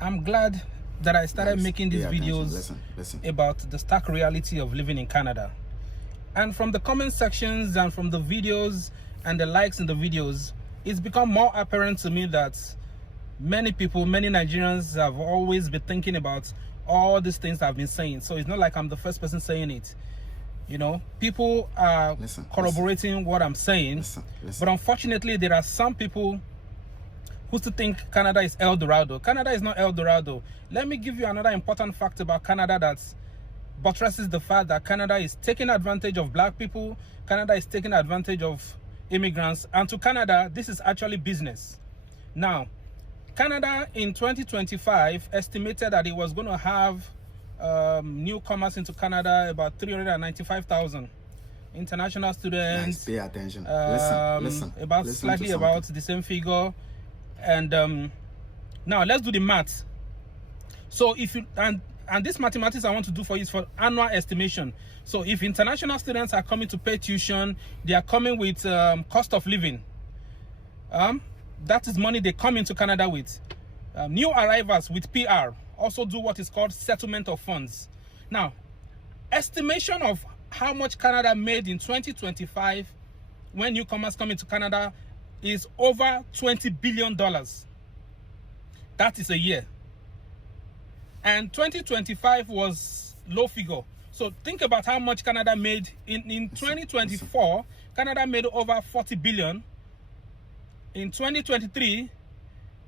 I'm glad that I started making these videos listen. about the stark reality of living in Canada. And from the comment sections and from the videos and the likes in the videos, it's become more apparent to me that many people, many Nigerians have always been thinking about all these things I've been saying. So it's not like I'm the first person saying it. You know, people are corroborating what I'm saying. But unfortunately, there are some people who still think Canada is El Dorado. Canada is not El Dorado. Let me give you another important fact about Canada that buttresses the fact that Canada is taking advantage of black people. Canada is taking advantage of immigrants. And to Canada, this is actually business. Now, Canada in 2025 estimated that it was going to have newcomers into Canada, about 395,000 international students. Pay attention. Listen. Slightly about the same figure. And now let's do the math. So if you and this mathematics I want to do for you is for annual estimation. So if international students are coming to pay tuition, they are coming with cost of living. That is money they come into Canada with. New arrivals with PR also do what is called settlement of funds. Now, estimation of how much Canada made in 2025 when newcomers come into Canada is over $20 billion. That is a year. And 2025 was low figure. So think about how much Canada made in 2024. Canada made over 40 billion. In 2023,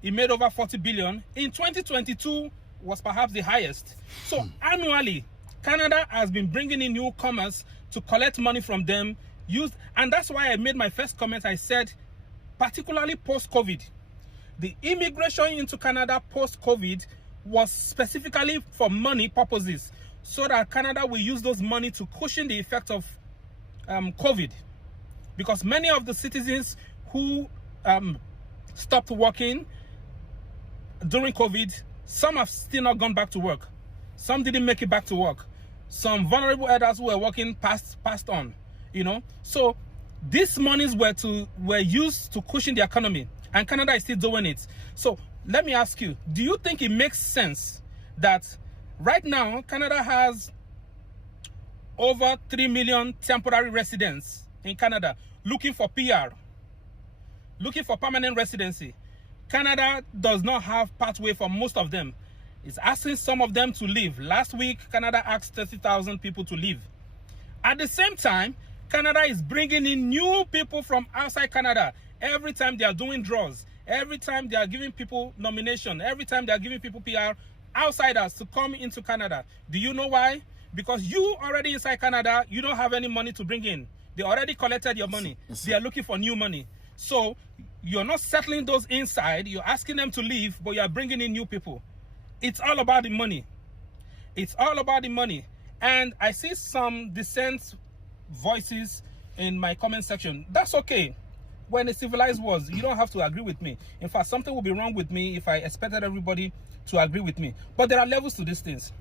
it made over 40 billion. In 2022 was perhaps the highest. So annually, Canada has been bringing in newcomers to collect money from them. And that's why I made my first comment. I said, particularly post-COVID, the immigration into Canada post-COVID was specifically for money purposes, so that Canada will use those money to cushion the effect of COVID. Because many of the citizens who stopped working during COVID, some have still not gone back to work. Some didn't make it back to work. Some vulnerable elders who were working passed on, you know. So these monies were used to cushion the economy, and Canada is still doing it. So let me ask you, do you think it makes sense that right now Canada has over 3 million temporary residents in Canada looking for PR, looking for permanent residency? Canada does not have pathway for most of them. It's asking some of them to leave. Last week, Canada asked 30,000 people to leave. At the same time, Canada is bringing in new people from outside Canada. Every time they are doing draws, every time they are giving people nomination, every time they are giving people PR, outsiders to come into Canada. Do you know why? Because you already inside Canada, you don't have any money to bring in. They already collected your money. They are looking for new money. So you're not settling those inside, you're asking them to leave, but you're bringing in new people. It's all about the money. It's all about the money. And I see some dissent voices in my comment section. That's okay. We're in a civilized world. You don't have to agree with me. In fact, something would be wrong with me if I expected everybody to agree with me. But there are levels to these things.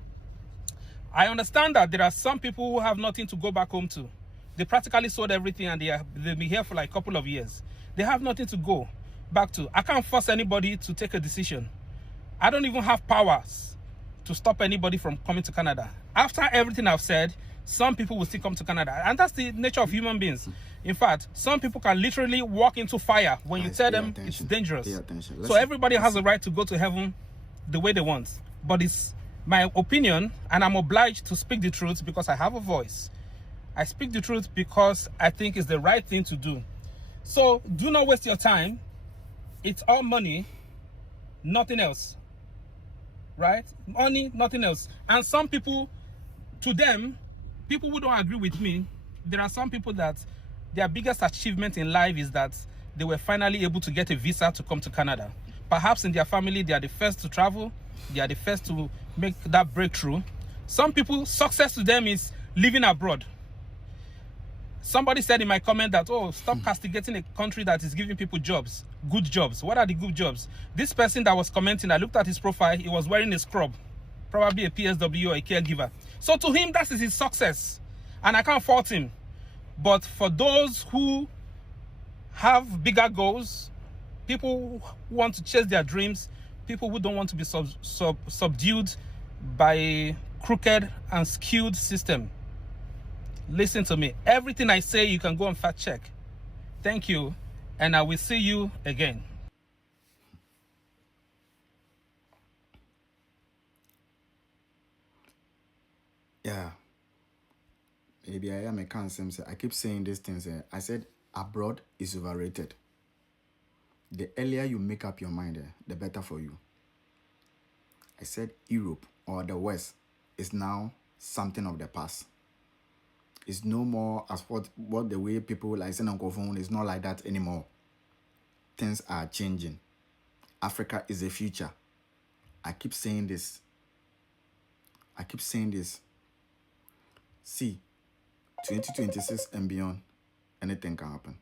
I understand that there are some people who have nothing to go back home to. They practically sold everything and they'll be here for like a couple of years. They have nothing to go back to. I can't force anybody to take a decision. I don't even have powers to stop anybody from coming to Canada. After everything I've said, some people will still come to Canada. And that's the nature of human beings. In fact, some people can literally walk into fire when you tell them it's dangerous. So everybody has a right to go to heaven the way they want. But it's my opinion, and I'm obliged to speak the truth because I have a voice. I speak the truth because I think it's the right thing to do. So do not waste your time. It's all money, nothing else. Right? Money, nothing else. And some people, to them, people who don't agree with me, there are some people that their biggest achievement in life is that they were finally able to get a visa to come to Canada. Perhaps in their family, they are the first to travel. They are the first to make that breakthrough. Some people, success to them is living abroad. Somebody said in my comment that, oh, stop castigating a country that is giving people jobs, good jobs. What are the good jobs? This person that was commenting, I looked at his profile, he was wearing a scrub, probably a PSW or a caregiver. So to him, that is his success. And I can't fault him. But for those who have bigger goals, people who want to chase their dreams, people who don't want to be subdued by a crooked and skewed system. Listen to me. Everything I say, you can go and fact check. Thank you, and I will see you again. Yeah. Maybe I am a cancer. I keep saying these things. I said abroad is overrated. The earlier you make up your mind, the better for you. I said Europe or the West is now something of the past. It's no more as what the way people like saying Uncle Phone is not like that anymore. Things are changing. Africa is the future. I keep saying this. See, 2026 and beyond, anything can happen.